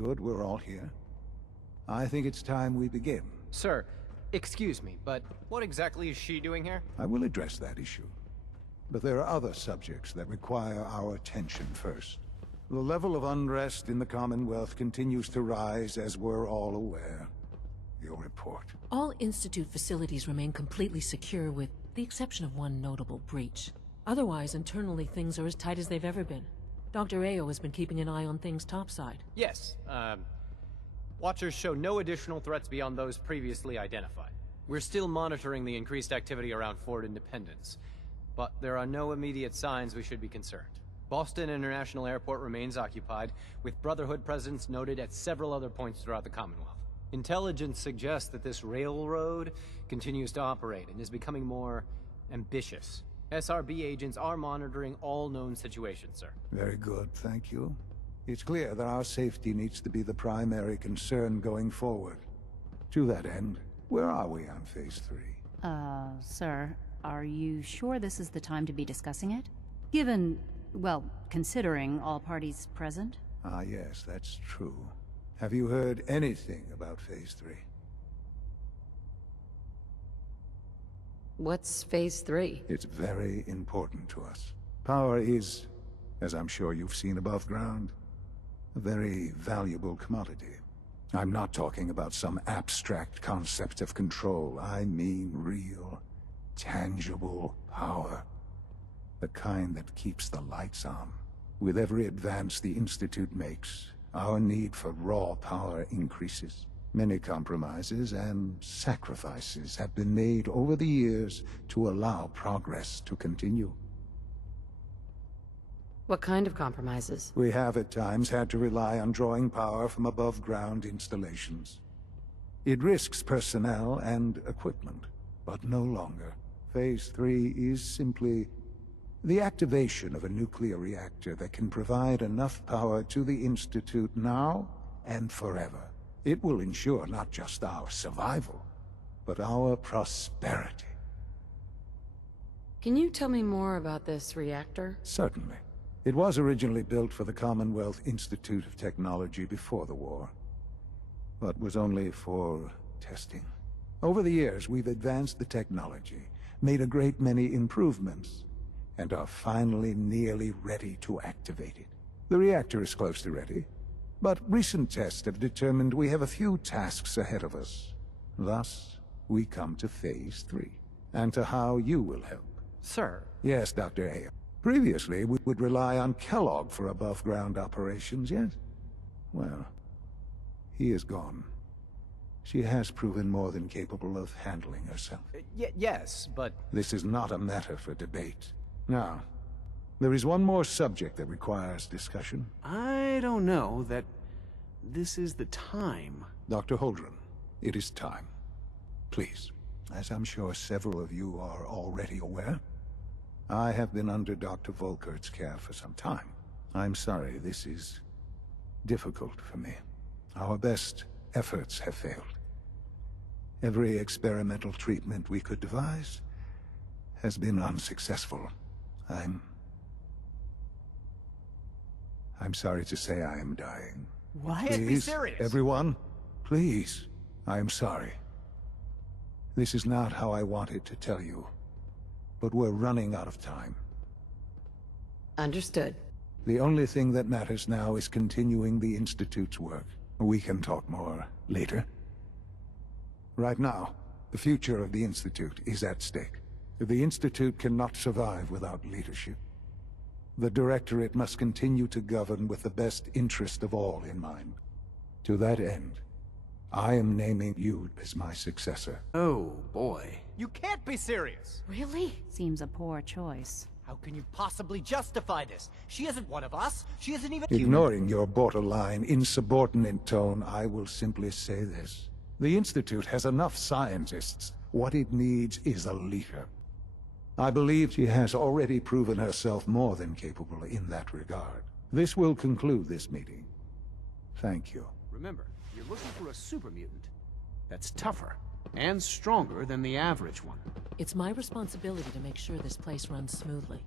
Good, we're all here. I think it's time we begin. Sir, excuse me, but what exactly is she doing here? I will address that issue. But there are other subjects that require our attention first. The level of unrest in the Commonwealth continues to rise, as we're all aware. Your report. All Institute facilities remain completely secure with the exception of one notable breach. Otherwise, internally things are as tight as they've ever been. Dr. Ayo has been keeping an eye on things topside. Yes, Watchers show no additional threats beyond those previously identified. We're still monitoring the increased activity around Fort Independence, but there are no immediate signs we should be concerned. Boston International Airport remains occupied, with Brotherhood presence noted at several other points throughout the Commonwealth. Intelligence suggests that this railroad continues to operate and is becoming more ambitious. SRB agents are monitoring all known situations, sir. Very good, thank you. It's clear that our safety needs to be the primary concern going forward. To that end, where are we on Phase 3? Sir, are you sure this is the time to be discussing it? Given, well, considering all parties present? Ah, yes, that's true. Have you heard anything about Phase 3? What's Phase 3? It's very important to us. Power is, as I'm sure you've seen above ground, a very valuable commodity. I'm not talking about some abstract concept of control. I mean real, tangible power. The kind that keeps the lights on. With every advance the Institute makes, our need for raw power increases. Many compromises and sacrifices have been made over the years to allow progress to continue. What kind of compromises? We have at times had to rely on drawing power from above-ground installations. It risks personnel and equipment, but no longer. Phase 3 is simply the activation of a nuclear reactor that can provide enough power to the Institute now and forever. It will ensure not just our survival, but our prosperity. Can you tell me more about this reactor? Certainly. It was originally built for the Commonwealth Institute of Technology before the war, but was only for testing. Over the years, we've advanced the technology, made a great many improvements, and are finally nearly ready to activate it. The reactor is close to ready, but recent tests have determined we have a few tasks ahead of us. Thus, we come to Phase 3, and to how you will help. Sir. Yes, Dr. Ayo. Previously, we would rely on Kellogg for above-ground operations, yes? Well, he is gone. She has proven more than capable of handling herself. Yes, but... This is not a matter for debate. Now, there is one more subject that requires discussion. I don't know that this is the time. Dr. Holdren, it is time. Please, as I'm sure several of you are already aware, I have been under Dr. Volkert's care for some time. I'm sorry, this is difficult for me. Our best efforts have failed. Every experimental treatment we could devise has been unsuccessful. I'm sorry to say I am dying. What? Can't be Please, serious. everyone, please. I am sorry. This is not how I wanted to tell you. But we're running out of time. Understood. The only thing that matters now is continuing the Institute's work. We can talk more later. Right now, the future of the Institute is at stake. The Institute cannot survive without leadership. The Directorate must continue to govern with the best interest of all in mind. To that end, I am naming you as my successor. Oh, boy. You can't be serious! Really? Seems a poor choice. How can you possibly justify this? She isn't one of us. She isn't even Ignoring your borderline, insubordinate tone, I will simply say this. The Institute has enough scientists. What it needs is a leader. I believe she has already proven herself more than capable in that regard. This will conclude this meeting. Thank you. Remember, you're looking for a super mutant that's tougher and stronger than the average one. It's my responsibility to make sure this place runs smoothly.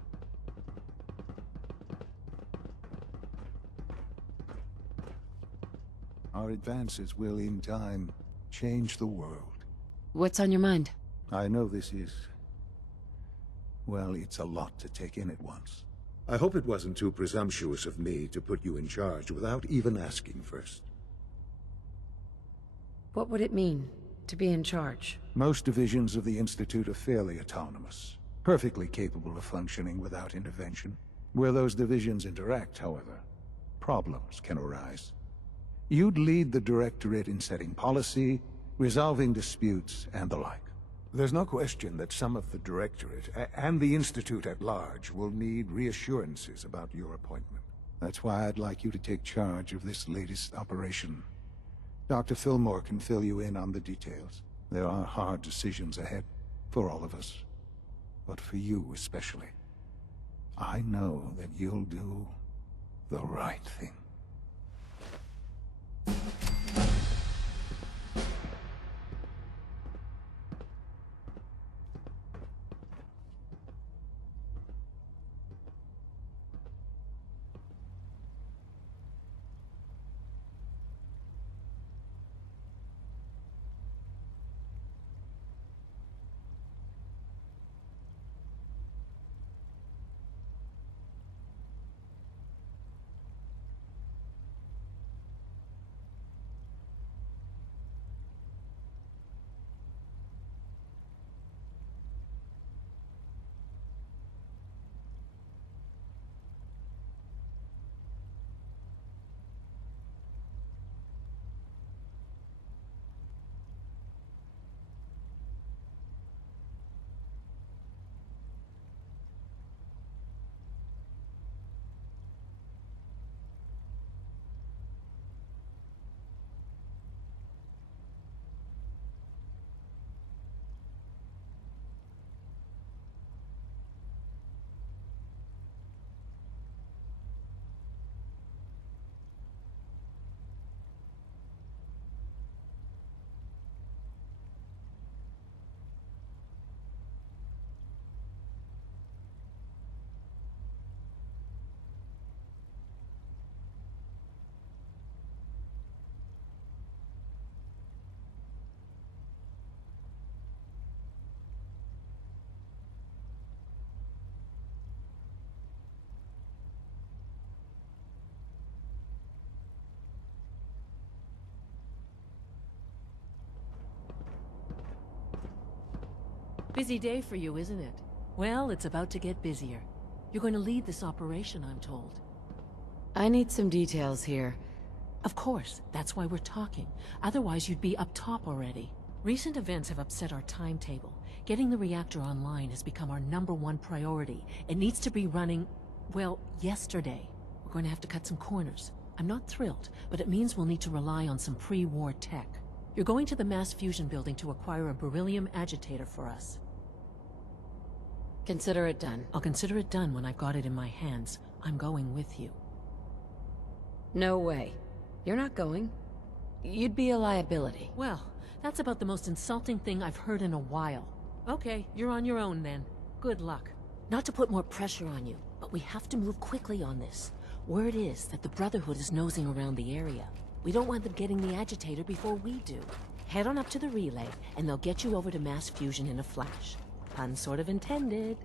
Our advances will, in time, change the world. What's on your mind? I know this is... well, it's a lot to take in at once. I hope it wasn't too presumptuous of me to put you in charge without even asking first. What would it mean to be in charge? Most divisions of the Institute are fairly autonomous, perfectly capable of functioning without intervention. Where those divisions interact, however, problems can arise. You'd lead the Directorate in setting policy, resolving disputes, and the like. There's no question that some of the Directorate, and the Institute at large, will need reassurances about your appointment. That's why I'd like you to take charge of this latest operation. Dr. Fillmore can fill you in on the details. There are hard decisions ahead, for all of us. But for you especially. I know that you'll do the right thing. Busy day for you, isn't it? Well, it's about to get busier. You're going to lead this operation, I'm told. I need some details here. Of course, that's why we're talking. Otherwise, you'd be up top already. Recent events have upset our timetable. Getting the reactor online has become our #1 priority. It needs to be running, well, yesterday. We're going to have to cut some corners. I'm not thrilled, but it means we'll need to rely on some pre-war tech. You're going to the mass fusion building to acquire a beryllium agitator for us. Consider it done. I'll consider it done when I've got it in my hands. I'm going with you. No way. You're not going. You'd be a liability. Well, that's about the most insulting thing I've heard in a while. Okay, you're on your own then. Good luck. Not to put more pressure on you, but we have to move quickly on this. Word is that the Brotherhood is nosing around the area. We don't want them getting the agitator before we do. Head on up to the relay, and they'll get you over to mass fusion in a flash. Pun sort of intended.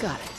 Got it.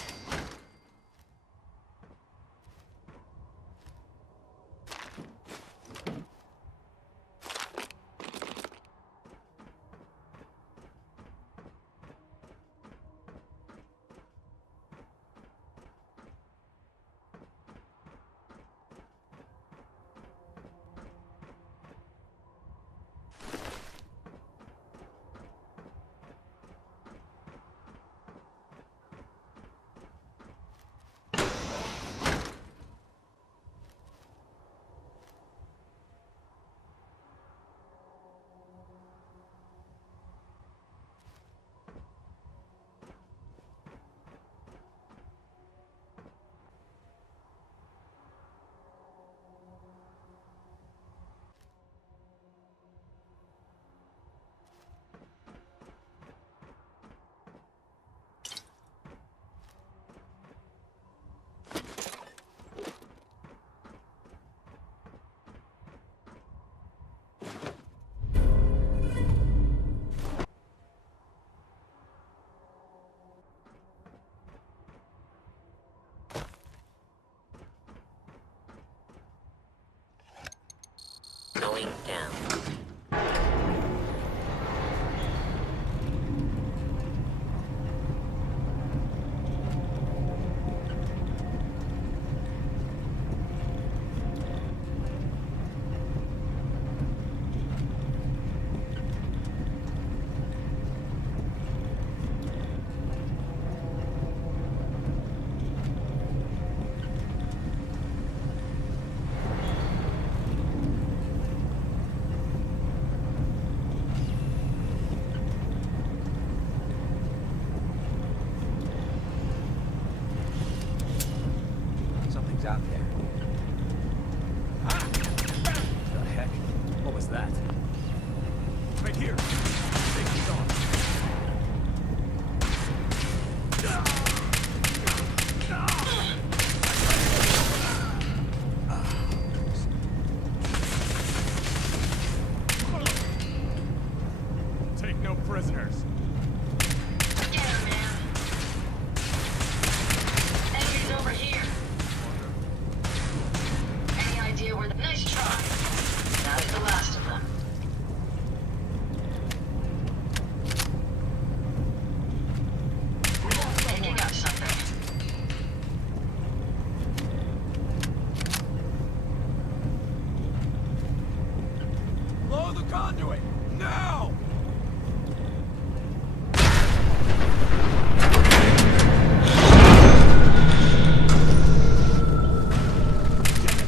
Going down. Something's out there. The heck? What was that? Right here! Safety's on. Take no prisoners. Get him, man. Enemies over here. Any idea where the... Nice try. That is the last of them. Picking up something. Blow the conduit! Now!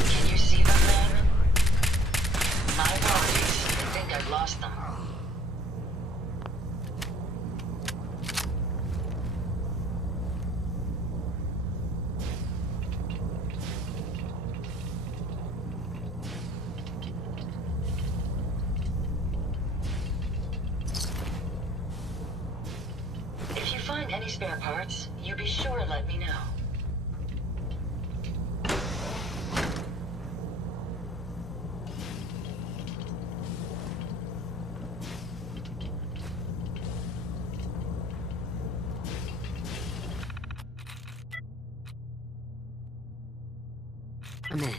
Can you see them, man? My apologies. I think I've lost them. If you find any spare parts, you be sure to let me know. I'm in.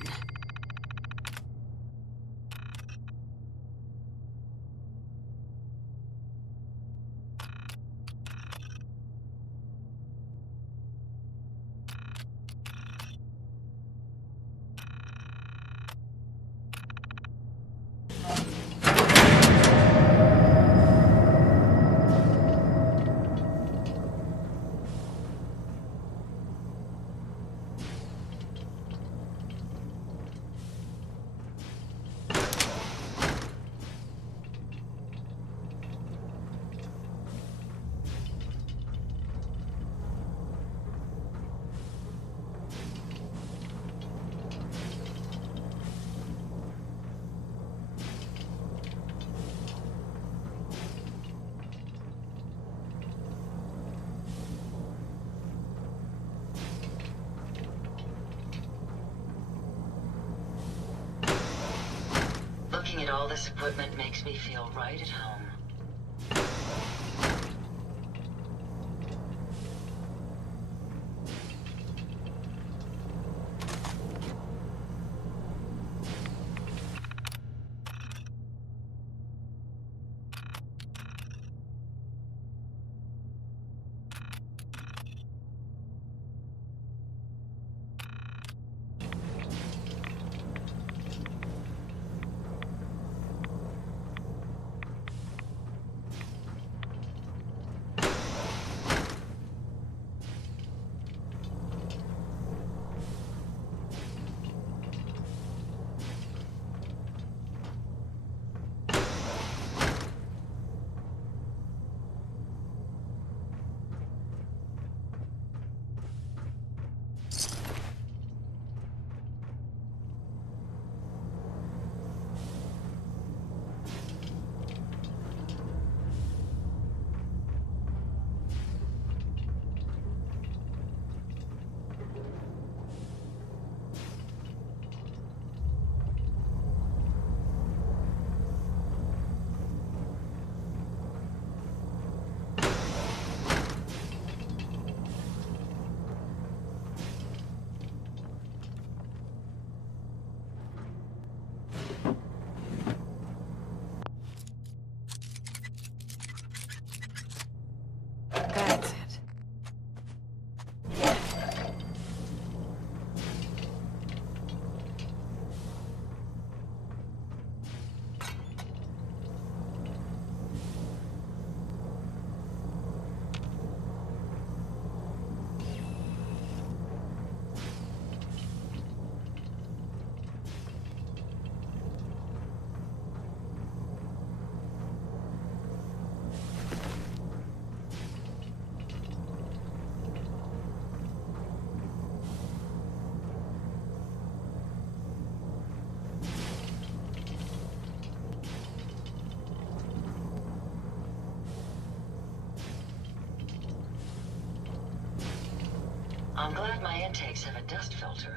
Looking at all this equipment makes me feel right at home. I'm glad my intakes have a dust filter.